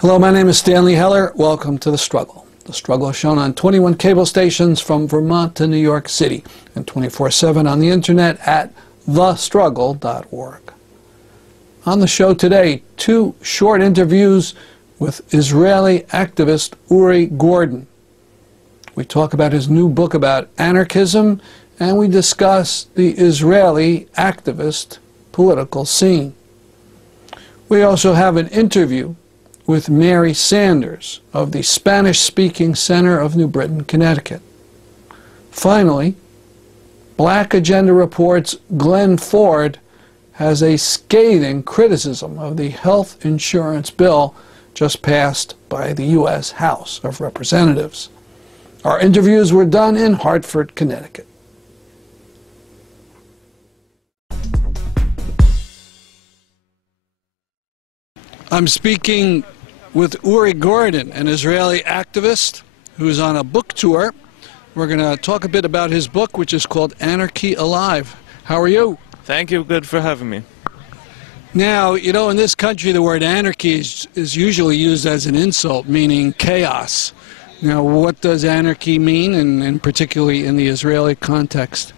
Hello, my name is Stanley Heller. Welcome to The Struggle. The Struggle is shown on 21 cable stations from Vermont to New York City and 24/7 on the internet at thestruggle.org. On the show today, two short interviews with Israeli activist Uri Gordon. We talk about his new book about anarchism, and we discuss the Israeli activist political scene. We also have an interview with Mary Sanders of the Spanish-speaking Center of New Britain, Connecticut. Finally, Black Agenda Report's Glenn Ford has a scathing criticism of the health insurance bill just passed by the U.S. House of Representatives. Our interviews were done in Hartford, Connecticut. I'm speaking with Uri Gordon, an Israeli activist who's on a book tour. We're going to talk a bit about his book, which is called Anarchy Alive. How are you? Thank you. Good for having me. Now, you know, in this country, the word anarchy is usually used as an insult, meaning chaos. Now, what does anarchy mean, and particularly in the Israeli context?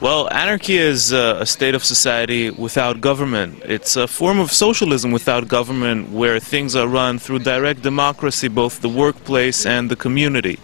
Well, anarchy is a state of society without government. It's a form of socialism without government where things are run through direct democracy, both the workplace and the community.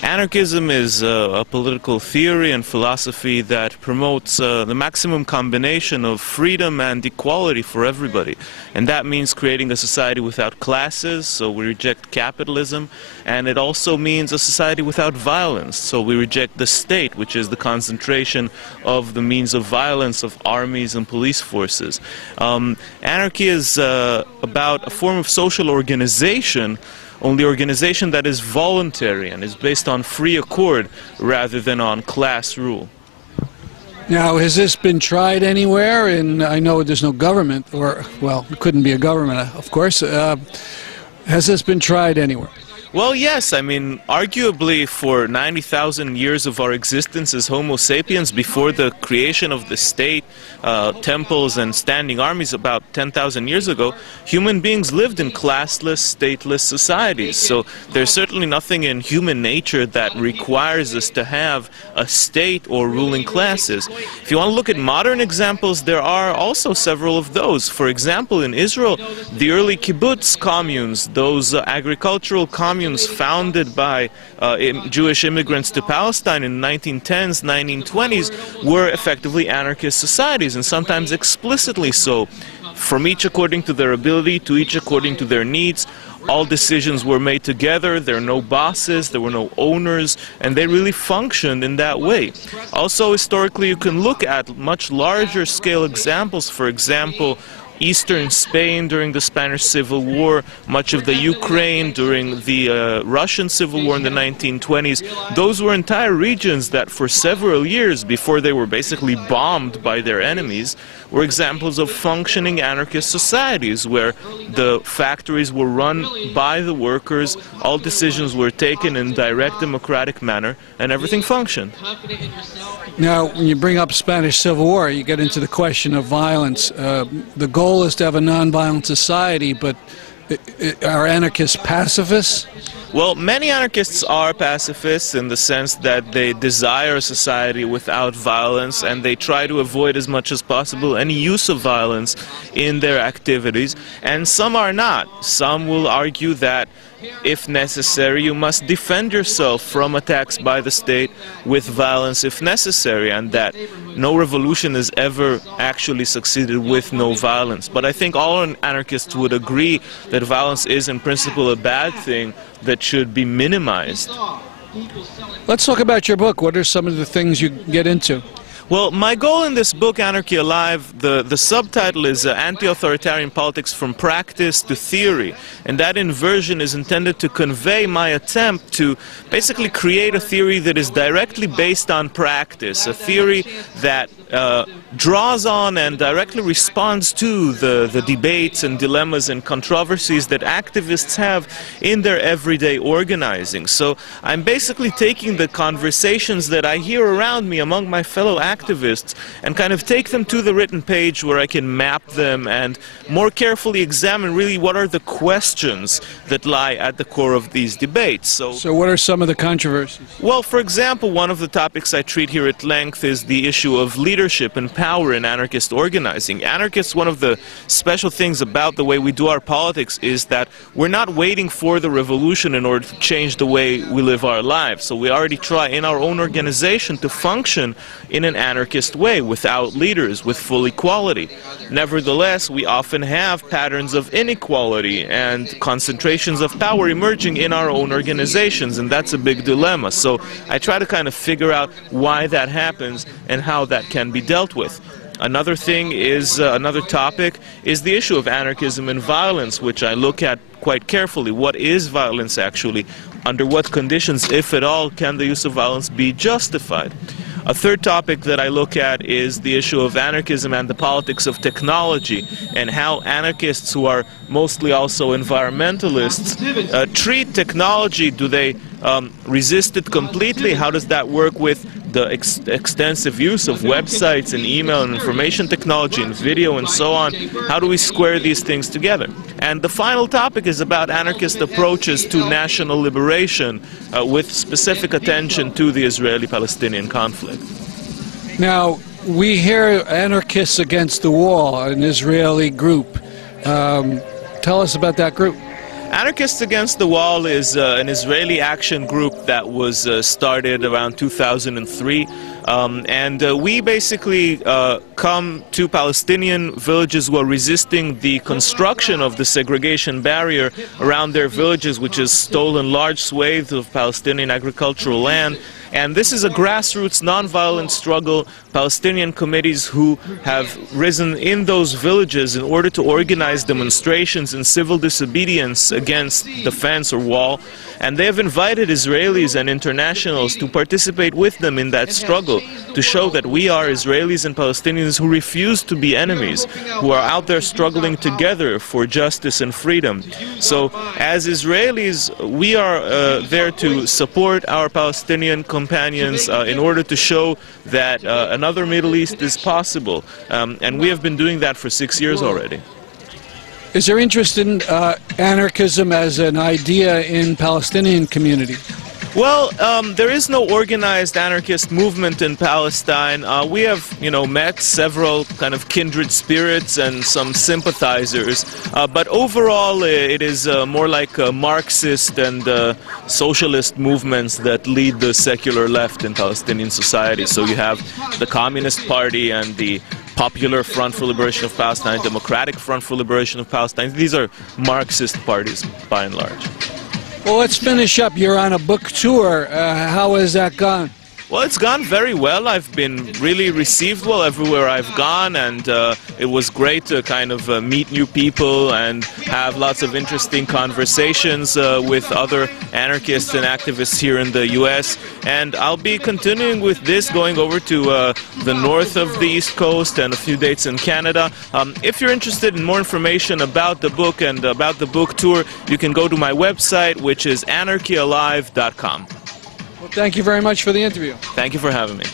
Anarchism is a political theory and philosophy that promotes the maximum combination of freedom and equality for everybody. And that means creating a society without classes, so we reject capitalism. And it also means a society without violence, so we reject the state, which is the concentration of the means of violence of armies and police forces. Anarchy is about a form of social organization, only organization that is voluntary and is based on free accord rather than on class rule. Now, has this been tried anywhere? And I know there's no government, or, well, it couldn't be a government, of course. Has this been tried anywhere? Well, yes. I mean, arguably for 90,000 years of our existence as Homo sapiens, before the creation of the state, temples and standing armies about 10,000 years ago, human beings lived in classless, stateless societies. So there's certainly nothing in human nature that requires us to have a state or ruling classes. If you want to look at modern examples, there are also several of those. For example, in Israel, the early kibbutz communes, those agricultural communes founded by Jewish immigrants to Palestine in the 1910s, 1920s, were effectively anarchist societies, and sometimes explicitly so. From each according to their ability, to each according to their needs. All decisions were made together, there were no bosses, there were no owners, and they really functioned in that way. Also, historically, you can look at much larger scale examples. For example, Eastern Spain during the Spanish Civil War, much of the Ukraine during the Russian Civil War in the 1920s. Those were entire regions that for several years, before they were basically bombed by their enemies, were examples of functioning anarchist societies where the factories were run by the workers, all decisions were taken in direct democratic manner, and everything functioned. Now, when you bring up Spanish Civil War, you get into the question of violence. The goal is to have a nonviolent society, but are anarchists pacifists? Well, many anarchists are pacifists in the sense that they desire a society without violence, and they try to avoid as much as possible any use of violence in their activities. And some are not. Some will argue that if necessary, you must defend yourself from attacks by the state with violence if necessary, and that no revolution has ever actually succeeded with no violence. But I think all anarchists would agree that violence is in principle a bad thing that should be minimized. Let's talk about your book. What are some of the things you get into? Well, my goal in this book, Anarchy Alive, the subtitle is Anti-Authoritarian Politics from Practice to Theory. And that inversion is intended to convey my attempt to basically create a theory that is directly based on practice, a theory that draws on and directly responds to the debates and dilemmas and controversies that activists have in their everyday organizing. So I'm basically taking the conversations that I hear around me among my fellow activists activists and kind of take them to the written page where I can map them and more carefully examine really what are the questions that lie at the core of these debates. So what are some of the controversies? Well, for example, one of the topics I treat here at length is the issue of leadership and power in anarchist organizing. Anarchists, one of the special things about the way we do our politics is that we're not waiting for the revolution in order to change the way we live our lives. So we already try in our own organization to function in an anarchist way without leaders, with full equality. Nevertheless, we often have patterns of inequality and concentrations of power emerging in our own organizations, and that's a big dilemma. So I try to kind of figure out why that happens and how that can be dealt with. Another thing is, another topic is the issue of anarchism and violence, which I look at quite carefully. What is violence actually? Under what conditions, if at all, can the use of violence be justified? A third topic that I look at is the issue of anarchism and the politics of technology, and how anarchists, who are mostly also environmentalists, treat technology. Do they resist it completely? How does that work with the extensive use of websites and email and information technology and video and so on? How do we square these things together? And the final topic is about anarchist approaches to national liberation, with specific attention to the Israeli-Palestinian conflict. Now, we hear Anarchists Against the Wall, an Israeli group. Tell us about that group. Anarchists Against the Wall is an Israeli action group that was started around 2003. We basically come to Palestinian villages who are resisting the construction of the segregation barrier around their villages, which has stolen large swathes of Palestinian agricultural land. And this is a grassroots, non-violent struggle. Palestinian committees who have risen in those villages in order to organize demonstrations and civil disobedience against the fence or wall. And they have invited Israelis and internationals to participate with them in that struggle, to show that we are Israelis and Palestinians who refuse to be enemies, who are out there struggling together for justice and freedom. So as Israelis, we are there to support our Palestinian companions in order to show that another Middle East is possible. And we have been doing that for 6 years already. Is there interest in anarchism as an idea in Palestinian community? Well, there is no organized anarchist movement in Palestine. We have, met several kind of kindred spirits and some sympathizers. But overall, it is more like Marxist and socialist movements that lead the secular left in Palestinian society. So you have the Communist Party and the Popular Front for Liberation of Palestine, Democratic Front for Liberation of Palestine. These are Marxist parties, by and large. Well, let's finish up. You're on a book tour. How has that gone? Well, it's gone very well. I've been really received well everywhere I've gone, and it was great to kind of meet new people and have lots of interesting conversations with other anarchists and activists here in the U.S. And I'll be continuing with this, going over to the north of the East Coast and a few dates in Canada. If you're interested in more information about the book and about the book tour, you can go to my website, which is anarchyalive.com. Well, thank you very much for the interview. Thank you for having me.